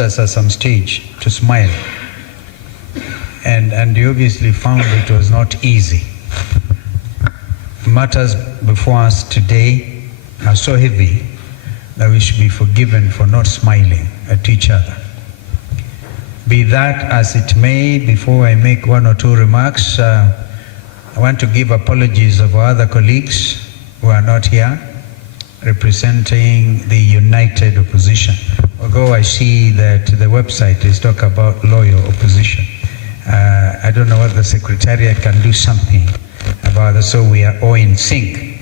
us at some stage to smile, and you obviously found it was not easy. Matters before us today are so heavy that we should be forgiven for not smiling at each other. Be that as it may, before I make one or two remarks, I want to give apologies of our other colleagues who are not here, representing the united opposition. Although I see that the website is talk about loyal opposition. I don't know whether the Secretariat can do something about it so we are all in sync.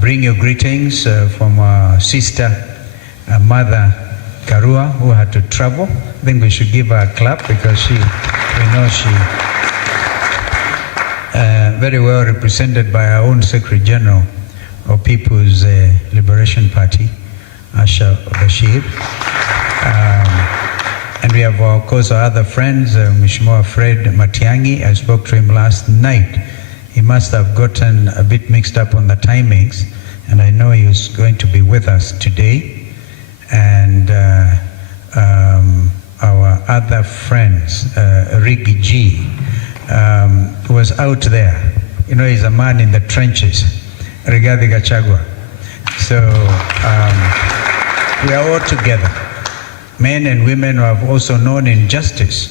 Bring your greetings from our sister, Mother Karua, who had to travel. I think we should give her a clap because we know she very well represented by our own Secretary General of People's Liberation Party, Asha Bashir. And we have, of course, our other friends, Mheshimiwa Fred Matiang'i. I spoke to him last night. He must have gotten a bit mixed up on the timings, and I know he was going to be with us today. And our other friends, Ricky G, was out there. You know, he's a man in the trenches, Rigathi Gachagua. So we are all together, men and women who have also known injustice.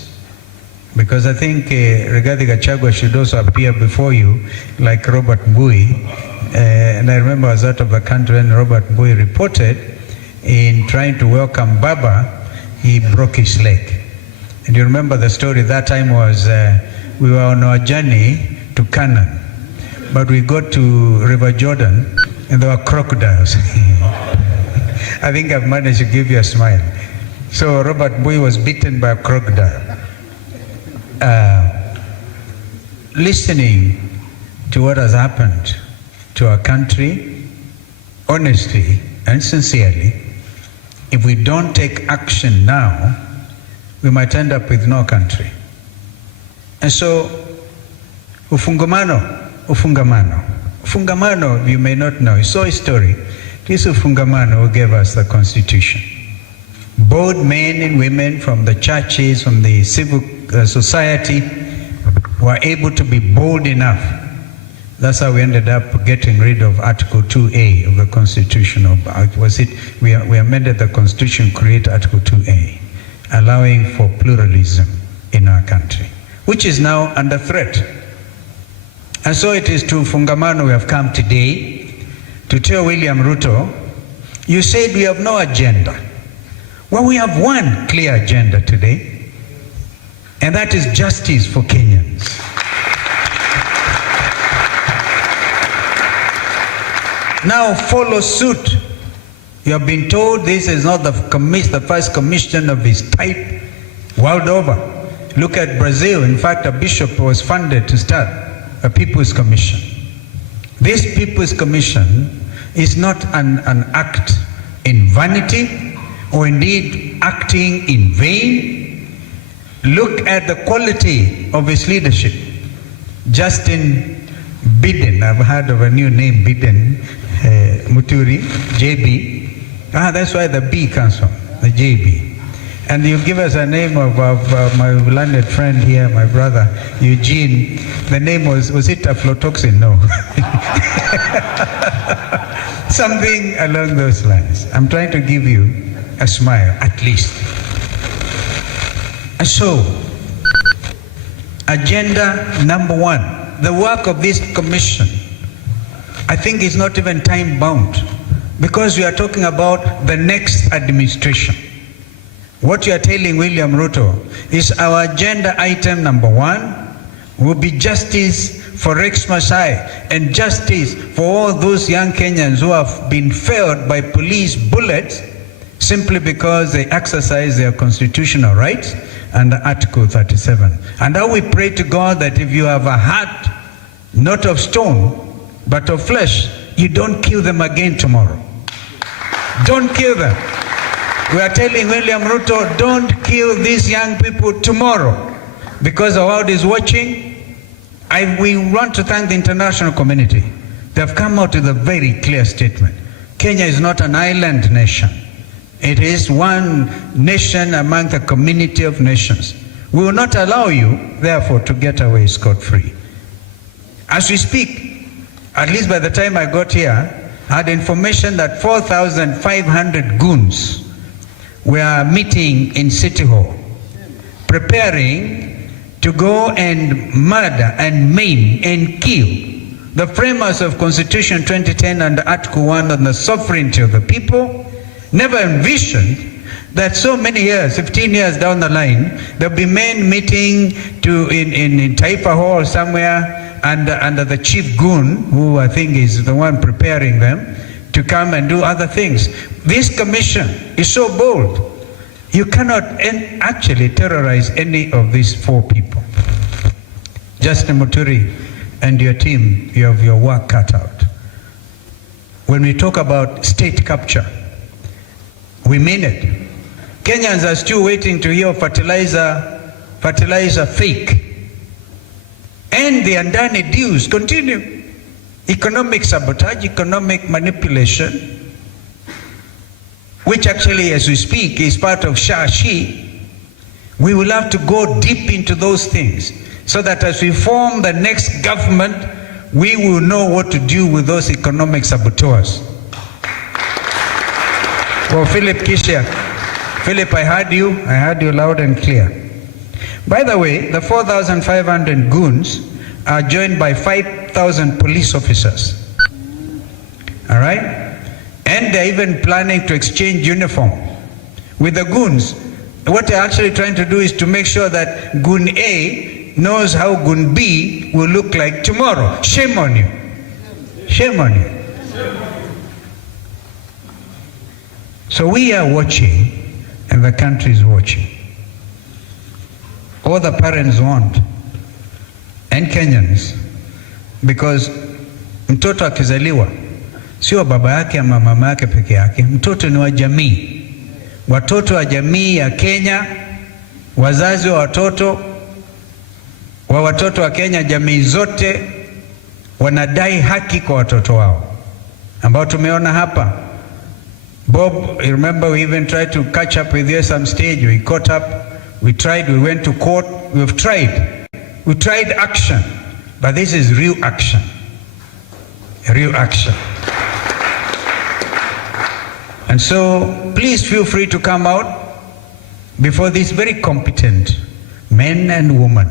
Because I think Rigathi Gachagua should also appear before you like Robert Mbui. And I remember I was out of the country when Robert Mbui reported in trying to welcome Baba, he broke his leg. And you remember the story that time was we were on our journey to Canaan, but we got to River Jordan and there were crocodiles. I think I've managed to give you a smile. So Robert Mbui was beaten by a crocodile. Listening to what has happened to our country, honestly and sincerely, if we don't take action now, we might end up with no country. And so, Ufungamano, you may not know, it's so a story. This Ufungamano who gave us the Constitution. Both men and women from the churches, from the civil society, were able to be bold enough. That's how we ended up getting rid of Article 2A of the Constitution. We amended the Constitution to create Article 2A, allowing for pluralism in our country, which is now under threat. And so it is to Fungamano we have come today to tell William Ruto, you said we have no agenda. Well, we have one clear agenda today, and that is justice for Kenyans. Now follow suit. You have been told this is not the first commission of its type world over. Look at Brazil. In fact, a bishop was funded to start a People's Commission. This People's Commission is not an act in vanity or indeed acting in vain. Look at the quality of his leadership. Justin Biden, I've heard of a new name, Biden, Muturi, JB. That's why the B comes from, the JB. And you give us a name of my learned friend here, my brother, Eugene. The name was it aflatoxin? No. Something along those lines. I'm trying to give you a smile, at least. And so, agenda number one, the work of this commission, I think is not even time bound, because we are talking about the next administration. What you are telling William Ruto is our agenda item number one will be justice for Rex Masai and justice for all those young Kenyans who have been failed by police bullets simply because they exercise their constitutional rights under Article 37. And now we pray to God that if you have a heart not of stone but of flesh, you don't kill them again tomorrow. Don't kill them. We are telling William Ruto, don't kill these young people tomorrow, because the world is watching. We want to thank the international community. They have come out with a very clear statement. Kenya is not an island nation. It is one nation among the community of nations. We will not allow you, therefore, to get away scot-free. As we speak, at least by the time I got here, I had information that 4,500 goons were meeting in City Hall, preparing to go and murder and maim and kill the framers of Constitution 2010 and Article 1 on the sovereignty of the people. Never envisioned that so many years, 15 years down the line, there'll be men meeting in Taifa Hall somewhere under the chief goon, who I think is the one preparing them, to come and do other things. This commission is so bold. You cannot actually terrorize any of these four people. Justin Muturi and your team, you have your work cut out. When we talk about state capture, we mean it. Kenyans are still waiting to hear fertilizer fake. And the Andani dues continue. Economic sabotage, economic manipulation, which actually, as we speak, is part of Shashi. We will have to go deep into those things so that as we form the next government, we will know what to do with those economic saboteurs. Well, Philip Kishia, Philip, I heard you loud and clear. By the way, the 4,500 goons are joined by 5,000 police officers. All right? And they're even planning to exchange uniform with the goons. What they're actually trying to do is to make sure that Goon A knows how Goon B will look like tomorrow. Shame on you. Shame on you. So we are watching, and the country is watching. All the parents want, and Kenyans, because mtoto akizaliwa sio baba yake ama mama yake peke yake. Mtoto ni wa jamii. Watoto wa jamii ya Kenya, wazazi wa watoto wa Kenya, jamii zote wanadai haki kwa watoto wao, ambao tumeona hapa. Bob, you remember we even tried to catch up with you at some stage. We caught up, we went to court, we tried action, but this is real action. Real action. And so please feel free to come out before these very competent men and women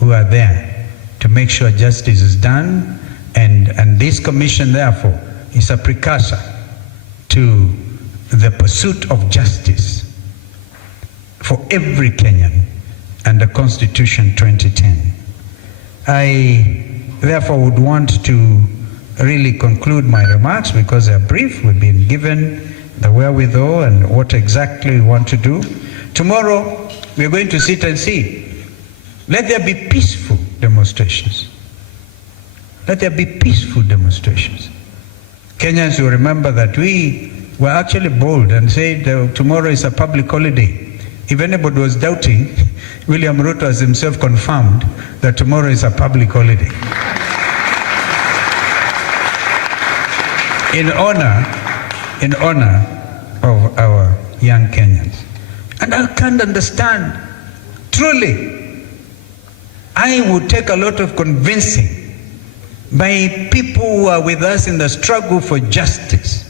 who are there to make sure justice is done, and this commission therefore is a precursor to the pursuit of justice for every Kenyan under Constitution 2010. I therefore would want to really conclude my remarks because they're brief. We've been given the wherewithal and what exactly we want to do. Tomorrow we're going to sit and see. Let there be peaceful demonstrations. Let there be peaceful demonstrations. Kenyans will remember that we were actually bold and said tomorrow is a public holiday. If anybody was doubting, William Ruto has himself confirmed that tomorrow is a public holiday. In honor of our young Kenyans. And I can't understand, truly, I would take a lot of convincing by people who are with us in the struggle for justice.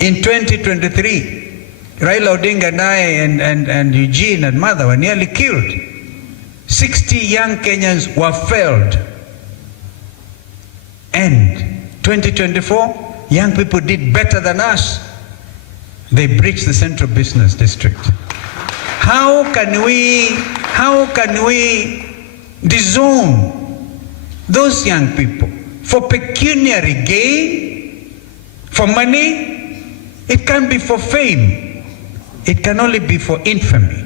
In 2023, Raila Odinga and I and Eugene and Mother were nearly killed. 60 young Kenyans were felled. And 2024, young people did better than us. They breached the Central Business District. How can we disown those young people for pecuniary gain, for money? It can be for fame. It can only be for infamy.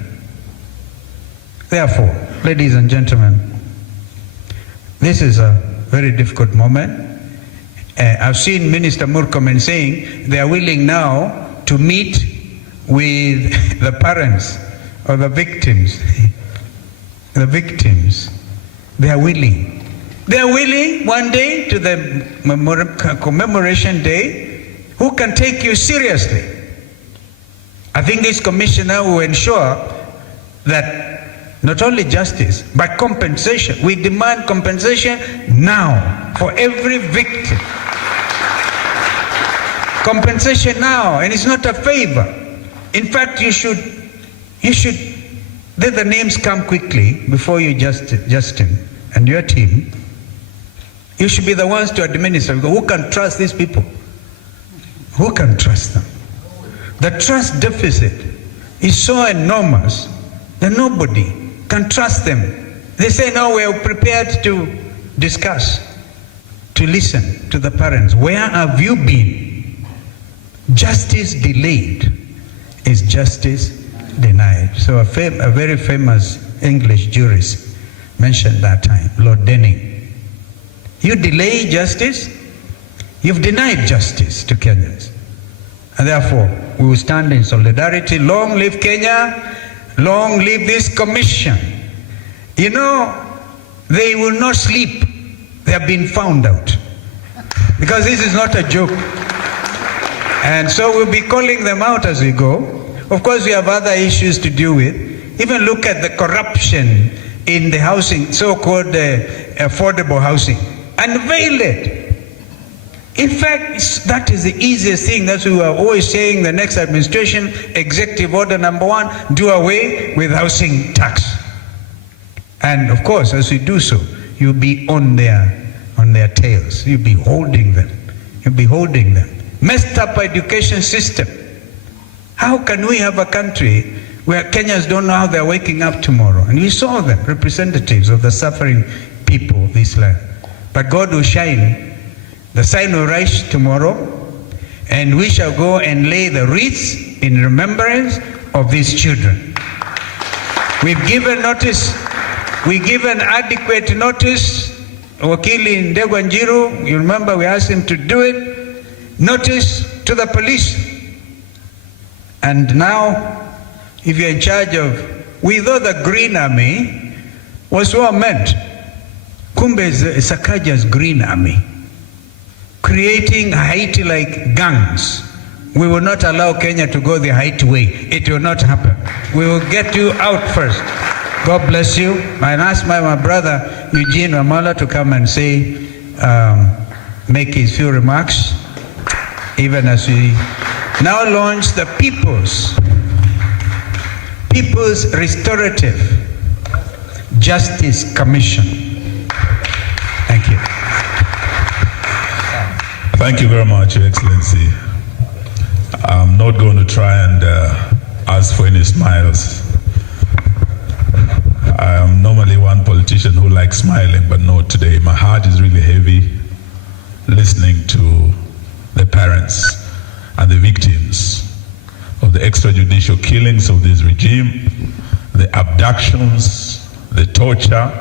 Therefore, ladies and gentlemen, this is a very difficult moment. I've seen Minister Murkomen saying they are willing now to meet with the parents of the victims. The victims. They are willing. They are willing one day to the commemoration day. Who can take you seriously? I think this commissioner will ensure that not only justice, but compensation. We demand compensation now for every victim. Compensation now, and it's not a favor. In fact, you should let the names come quickly before you Justin and your team. You should be the ones to administer. Who can trust these people? Who can trust them? The trust deficit is so enormous that nobody can trust them. They say, no, we are prepared to discuss, to listen to the parents. Where have you been? Justice delayed is justice denied. So a very famous English jurist mentioned that time, Lord Denning. You delay justice, you've denied justice to Kenyans. And therefore, we will stand in solidarity. Long live Kenya, long live this commission. You know, they will not sleep. They have been found out. Because this is not a joke. And so we'll be calling them out as we go. Of course, we have other issues to deal with. Even look at the corruption in the housing, so-called affordable housing. Unveil it. In fact, that is the easiest thing. That's what we are always saying, the next administration, executive order number 1, do away with housing tax. And of course, as we do so, you'll be on their tails. You'll be holding them. You'll be holding them. Messed up education system. How can we have a country where Kenyans don't know how they're waking up tomorrow? And we saw them, representatives of the suffering people of this land. But God will shine. The sun will rise tomorrow, and we shall go and lay the wreaths in remembrance of these children. We've given notice. We've given adequate notice. Wakili Ndegwanjiru, you remember we asked him to do it. Notice to the police. And now, if you're in charge of, we thought the Green Army was what meant. Kumbe is Sakaja's Green Army, creating Haiti-like gangs. We will not allow Kenya to go the Haiti way. It will not happen. We will get you out first. God bless you. I ask my brother Eugene Wamala to come and say, make his few remarks, even as we now launch the People's Restorative Justice Commission. Thank you. Thank you very much, Your Excellency. I'm not going to try and ask for any smiles. I am normally one politician who likes smiling, but not today. My heart is really heavy listening to the parents and the victims of the extrajudicial killings of this regime, the abductions, the torture,